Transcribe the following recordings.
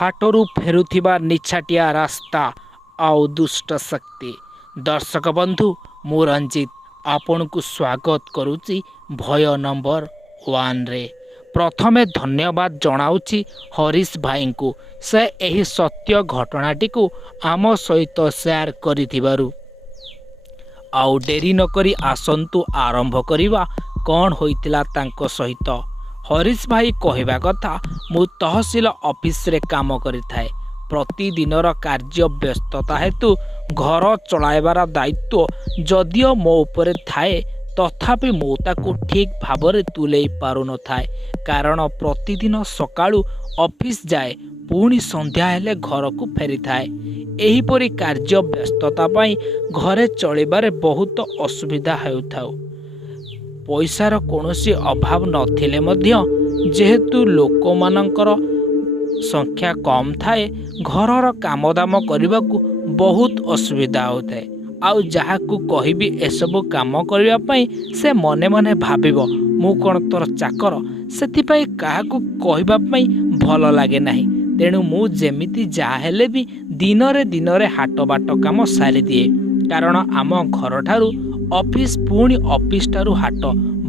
हाटरू फेरुथिबा निछाटिया रास्ता आउ दुष्ट शक्ति। दर्शक बंधु मु रंजित आपण को स्वागत करुच्ची भय नंबर 1 रे। प्रथमे धन्यवाद जनाऊँगी हरीश भाई को, से यही सत्य घटनाटी को आम सहित शेयर करिथिबारु। आउ डेरी नकरी आसंतु आरंभ करिवा कौन होइतिला तांको सहित। हरीश भाई कहवा कथा, मु तहसील ऑफिस रे काम करिथाए। प्रतिदिनर कार्य व्यस्तता हेतु घर चलाइबार दायित्व जदियो मो उपरे थाए, तथापि मु ताकू ठीक भावरे तुलै पारु न थाए। कारण प्रतिदिन सकाळु ऑफिस जाए, पुणी संध्या हेले घर को फेरी थाए। एहीपरि कार्य व्यस्तता पाई घरे चलिबारे बहुत असुविधा हेउथाउ। पैसार कौनसी अभाव नथिले मध्य जेहेतु लोकमानंकर संख्या कम थाए, घरर कामदाम करने बहुत असुविधा होता है। आउ जहाकू कहबी एसबू काम करने से मने मने भाविब मु कौन तोर चाकर, से काहाकू कहवाई भल लगे नहीं। तेणु मु जेमिति जाहेले भी दिनरे दिनरे हाट बाट काम सारी दिए। कारण आम घर ठारू ऑफिस पुणी ऑफिस ठारू हाट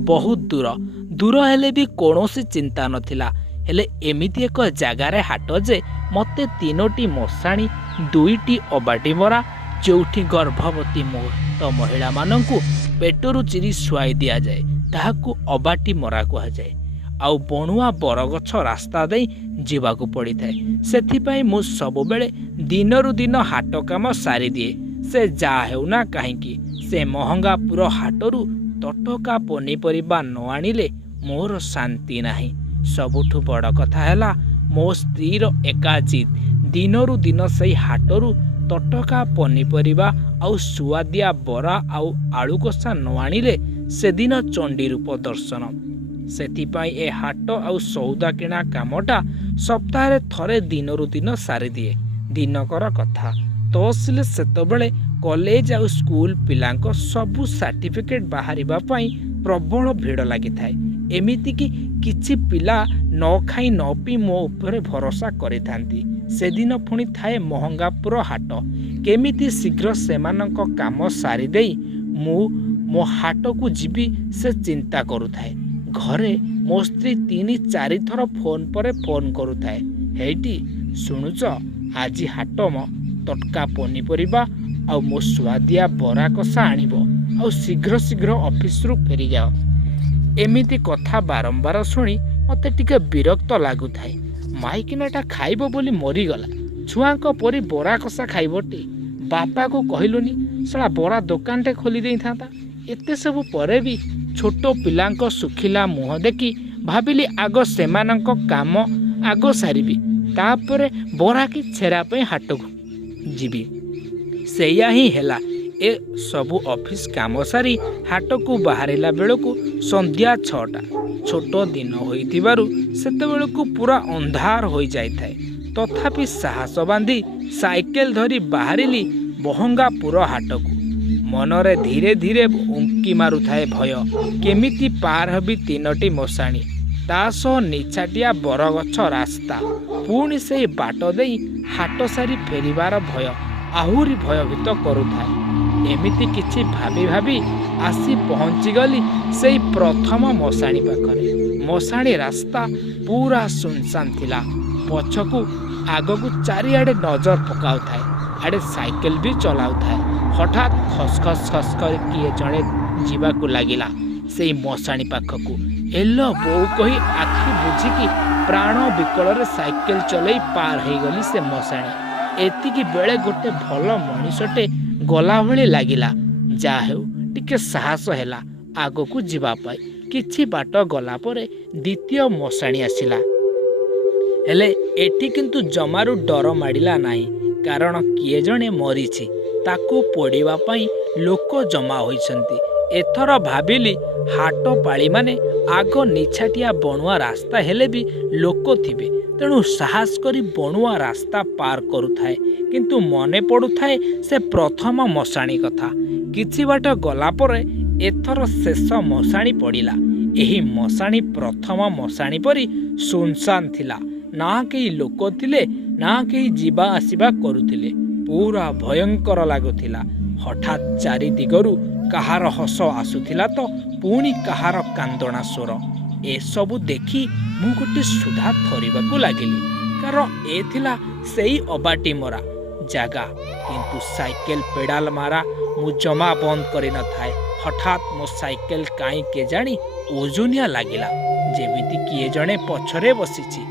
बहुत दूर। दूर हेले भी कौनसी चिंता नथिला। हेले एमिति एक जगार हाट जे मते 3टी मशाणी 2टी अबाटी मरा, जोठी गर्भवती महिला मानंकु पेटरू चिरी शुआई दिया जाए, ताहाकू अबाटी मरा कहा जाए। आउ बणुआ बरगछ रास्ता दे जीवाकू पड़ी थाए। सेथिपाई मु सबु बेले दिनरु दिन हाट काम सारी दिए। से जा हेउना काहींकी से महंगापुर हाटरू तटका पनीपरिबा न आनिले मोर शांति नाही। सबुठु बड़ कथा हैला मो स्त्रीर एका जिद। दिनरु दिन सही हाटरू तटका पनीपरिबा आउ सुआदिया बरा आउ आलू कषा न आनिले से दिन चंडी रूप दर्शन। सेथिपाई ए हाट आउ सौदा किणा कामटा सप्ताह थरे दिनरु दिन सारी दिए। दिनकर कथा तहसील सेतबेले कॉलेज आउ स्कूल पिलांको सबु सर्टिफिकेट बाहरिबा पई प्रबल भीड़ लगी थाए। एमिति कि किछि पिला न खाई न पी मो उपरे भरोसा करिथांती। सेदिन पुणी थाए महंगापुर हाट। केमिति शीघ्र सेमानंको काम सारी देई मो हाट को जीवी से चिंता करुथाए। घरे मो स्त्री 3-4 थर फोन पर फोन करुथाए, हेटी शुणुच आज हाट म तटका पनीपरिबा आउ मो स्वादिया बरा कषा आनिब, आउ शीघ्र शीघ्र ऑफिस रु फेरी जाओ। एमिति कथा बारंबार शुणी मते टिके विरक्त लागुथाए। माइकिनाटा खाइब बोली मरीगला, छुआंको परी बरा कषा खाइबटी। बापा को कहलुनी साला बरा दुकानटे खोली देई थांता। एते सब परे भी छोट पिलांको सुखिला मुह देखी भाबिली आग सेमानंको काम आग सारिबी, तापरे बरा की छेरा पे हाट को जीवी। सेया ही हेला। ए सबु ऑफिस काम सारी हाट को बाहरिला बेलू संध्या 6टा। छोट दिन होइथिबारु सेतेबेलू पूरा अंधार हो जाइथाए। तथापि साहस बांधी साइकेल धरी बाहरिली महंगापुर हाट को। मनरे धीरे धीरे उंकी मारुथाए भय, केमिति पार हबी 3टी मशाणी, तासह निछाटिया बरगछ रास्ता। पुणी से बाट देई हाट सारी फेरिबार भय आहुरी भयभीत करुथाए। एमिति किछि भाबी भाबी आसी पहुँची गली से प्रथम मशाणी पाखरे। मशाणी रास्ता पूरा सुनसान थिला। पछकू आगकू चारिआडे नजर पकाउथाए, आडे साइकेल भी चलाउथाए। हठात खसखस खसखस किए जड़े जीवाकू लागिला से मशाणी पाखकू। एलो बो कही आखि बुझिकी प्राण विकल साइकेल चलई पार हो गली से मशाणी। एतिकी बेले गोटे भल मनीषटे गला भली लागिला। जा हेउ टिके साहस हेला आगकू जीवा पाई। किछि बाट गला परे द्वितीय मशाणी आसिला। हेले एठी किंतु जमारू डर माडिला नाही, कारण किए जणे मरीछि, ताकू पोड़िबा पाई लोक जमा होइछंती। एथर भाबिली हाट पाली माने आग निछाटिया बणुआ रास्ता हेले भी लोक थिबे, तेणु साहस करी बणुआ रास्ता पार करुथाए। किंतु मने पड़ुथाए से प्रथम मशाणी कथा। किछि बाट गला परे एथर शेष मशाणी पड़िला। एही मशाणी प्रथम मशाणी परी सुनसान थिला। ना केही लोक थिले ନା କେହି ଯିବା ଆସିବା କରୁଥିଲେ। ପୁରା ଭୟଙ୍କର ଲାଗୁଥିଲା। ହଠାତ୍ ଚାରି ଦିଗରୁ କାହାର ହସ ଆସୁଥିଲା ତ ପୁଣି କାହାର କାନ୍ଦଣା ସ୍ୱର। ଏସବୁ ଦେଖି ମୁଁ ଗୋଟେ ସୁଧା ଥରିବାକୁ ଲାଗିଲି, କାରଣ ଏ ଥିଲା ସେଇ ଅବାଟି ମରା ଜାଗା। କିନ୍ତୁ ସାଇକେଲ ପେଡାଲ ମାରା ମୁଁ ଜମା ବନ୍ଦ କରିନଥାଏ। ହଠାତ୍ ମୋ ସାଇକେଲ କାହିଁ କେଜାଣି ଓଜନିଆ ଲାଗିଲା, ଯେମିତି କିଏ ଜଣେ ପଛରେ ବସିଛି।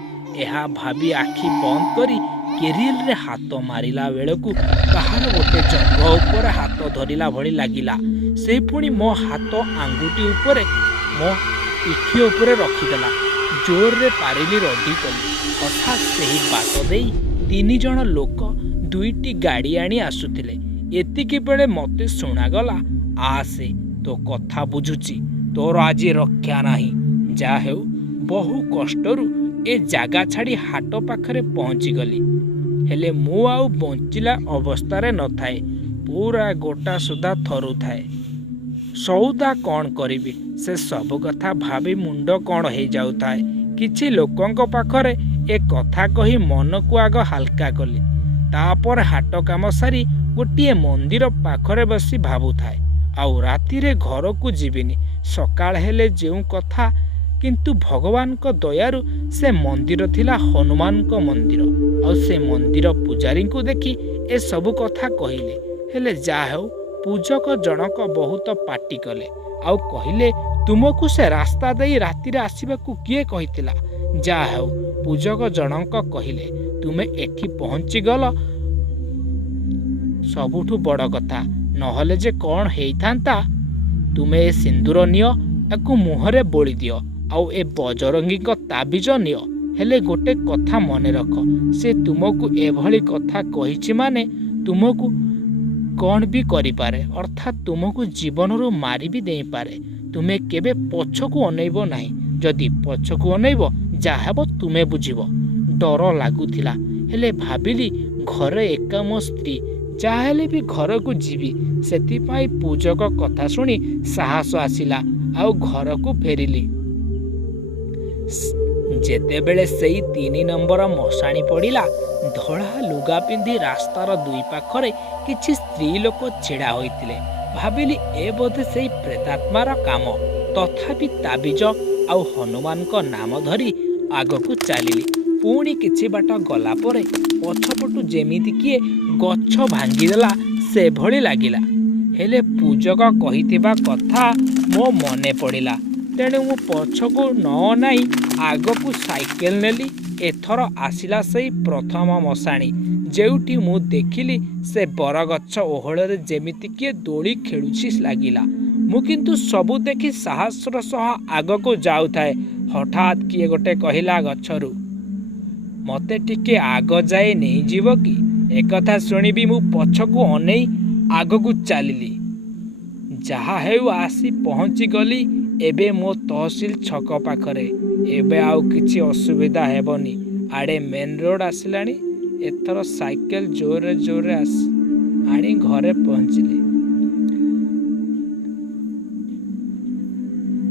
ଏହା ଭାବି ଆଖି ବନ୍ଦ କରି କେରିଏଲରେ ହାତ ମାରିଲା ବେଳକୁ କାହାର ଗୋଟେ ଜଙ୍ଘ ଉପରେ ହାତ ଧରିଲା ଭଳି ଲାଗିଲା। ସେ ପୁଣି ମୋ ହାତ ଆଙ୍ଗୁଠି ଉପରେ ମୋ ପିଠି ଉପରେ ରଖିଦେଲା। ଜୋରରେ ପାରିଲି ରଡ଼ି କଲି। ହଠାତ୍ ସେହି ବାଟ ଦେଇ 3 ଜଣ ଲୋକ 2ଟି ଗାଡ଼ି ଆଣି ଆସୁଥିଲେ। ଏତିକି ବେଳେ ମୋତେ ଶୁଣାଗଲା, ଆସେ, ତୋ କଥା ବୁଝୁଛି, ତୋର ଆଜି ରକ୍ଷା ନାହିଁ। ଯାହା ହେଉ ବହୁ କଷ୍ଟରୁ ଏ ଜାଗା ଛାଡ଼ି ହାଟ ପାଖରେ ପହଞ୍ଚିଗଲି। ହେଲେ ମୁଁ ଆଉ ବଞ୍ଚିଲା ଅବସ୍ଥାରେ ନଥାଏ। ପୁରା ଗୋଟା ସୁଦ୍ଧା ଥରୁଥାଏ। ସଉଦା କ'ଣ କରିବି ସେ ସବୁ କଥା ଭାବି ମୁଣ୍ଡ କ'ଣ ହେଇଯାଉଥାଏ। କିଛି ଲୋକଙ୍କ ପାଖରେ ଏ କଥା କହି ମନକୁ ଆଗ ହାଲକା କଲି। ତାପରେ ହାଟ କାମ ସାରି ଗୋଟିଏ ମନ୍ଦିର ପାଖରେ ବସି ଭାବୁଥାଏ, ଆଉ ରାତିରେ ଘରକୁ ଯିବିନି, ସକାଳ ହେଲେ ଯେଉଁ କଥା। କିନ୍ତୁ ଭଗବାନଙ୍କ ଦୟାରୁ ସେ ମନ୍ଦିର ଥିଲା ହନୁମାନଙ୍କ ମନ୍ଦିର। ଆଉ ସେ ମନ୍ଦିର ପୂଜାରୀଙ୍କୁ ଦେଖି ଏସବୁ କଥା କହିଲେ। ହେଲେ ଯାହା ହେଉ ପୂଜକ ଜଣକ ବହୁତ ପାଟି କଲେ, ଆଉ କହିଲେ, ତୁମକୁ ସେ ରାସ୍ତା ଦେଇ ରାତିରେ ଆସିବାକୁ କିଏ କହିଥିଲା? ଯାହା ହେଉ ପୂଜକ ଜଣକ କହିଲେ, ତୁମେ ଏଠି ପହଞ୍ଚିଗଲ ସବୁଠୁ ବଡ଼ କଥା, ନହେଲେ ଯେ କ'ଣ ହେଇଥାନ୍ତା। ତୁମେ ଏ ସିନ୍ଦୁର ନିଅ, ୟାକୁ ମୁହଁରେ ବୋଳି ଦିଅ, ଆଉ ଏ ବଜରଙ୍ଗୀଙ୍କ ତାବିଜ ନିଅ। ହେଲେ ଗୋଟେ କଥା ମନେ ରଖ, ସେ ତୁମକୁ ଏଭଳି କଥା କହିଛି ମାନେ ତୁମକୁ କ'ଣ ବି କରିପାରେ, ଅର୍ଥାତ୍ ତୁମକୁ ଜୀବନରୁ ମାରି ବି ଦେଇପାରେ। ତୁମେ କେବେ ପଛକୁ ଅନେଇବ ନାହିଁ। ଯଦି ପଛକୁ ଅନେଇବ, ଯାହା ହେବ ତୁମେ ବୁଝିବ। ଡର ଲାଗୁଥିଲା, ହେଲେ ଭାବିଲି ଘରେ ଏକା ମୋ ସ୍ତ୍ରୀ, ଯାହା ହେଲେ ବି ଘରକୁ ଯିବି। ସେଥିପାଇଁ ପୂଜକ କଥା ଶୁଣି ସାହସ ଆସିଲା, ଆଉ ଘରକୁ ଫେରିଲି। ଯେତେବେଳେ ସେଇ 3 ନମ୍ବର ମଶାଣି ପଡ଼ିଲା, ଧଳା ଲୁଗା ପିନ୍ଧି ରାସ୍ତାର 2 ପାଖରେ କିଛି ସ୍ତ୍ରୀ ଲୋକ ଛିଡ଼ା ହୋଇଥିଲେ। ଭାବିଲି ଏ ବୋଧେ ସେଇ ପ୍ରେତାତ୍ମାର କାମ। ତଥାପି ତାବିଜ ଆଉ ହନୁମାନଙ୍କ ନାମ ଧରି ଆଗକୁ ଚାଲିଲି। ପୁଣି କିଛି ବାଟ ଗଲା ପରେ ପଛପଟୁ ଯେମିତି କିଏ ଗଛ ଭାଙ୍ଗିଦେଲା ସେଭଳି ଲାଗିଲା। ହେଲେ ପୂଜକ କହିଥିବା କଥା ମୋ ମନେ ପଡ଼ିଲା। ତେଣୁ ମୁଁ ପଛକୁ ନ ଅନାଇ ଆଗକୁ ସାଇକେଲ ନେଲି। ଏଥର ଆସିଲା ସେଇ ପ୍ରଥମ ମଶାଣି, ଯେଉଁଠି ମୁଁ ଦେଖିଲି ସେ ବରଗଛ ଓହଳରେ ଯେମିତି କିଏ ଦୋଳି ଖେଳୁଛି ଲାଗିଲା। ମୁଁ କିନ୍ତୁ ସବୁ ଦେଖି ସାହସର ସହ ଆଗକୁ ଯାଉଥାଏ। ହଠାତ୍ କିଏ ଗୋଟେ କହିଲା ଗଛରୁ, ମୋତେ ଟିକେ ଆଗ ଯାଏ ନେଇଯିବ କି? ଏକଥା ଶୁଣିବି ମୁଁ ପଛକୁ ଅନେଇ ଆଗକୁ ଚାଲିଲି। ଯାହା ହେଉ ଆସି ପହଞ୍ଚିଗଲି ଏବେ ମୋ ତହସିଲ ଛକ ପାଖରେ। ଏବେ ଆଉ କିଛି ଅସୁବିଧା ହେବନି। ଆଡ଼େ ମେନ୍ ରୋଡ଼ ଆସିଲାଣି। ଏଥର ସାଇକେଲ ଜୋରରେ ଆଣି ଘରେ ପହଞ୍ଚିଲି।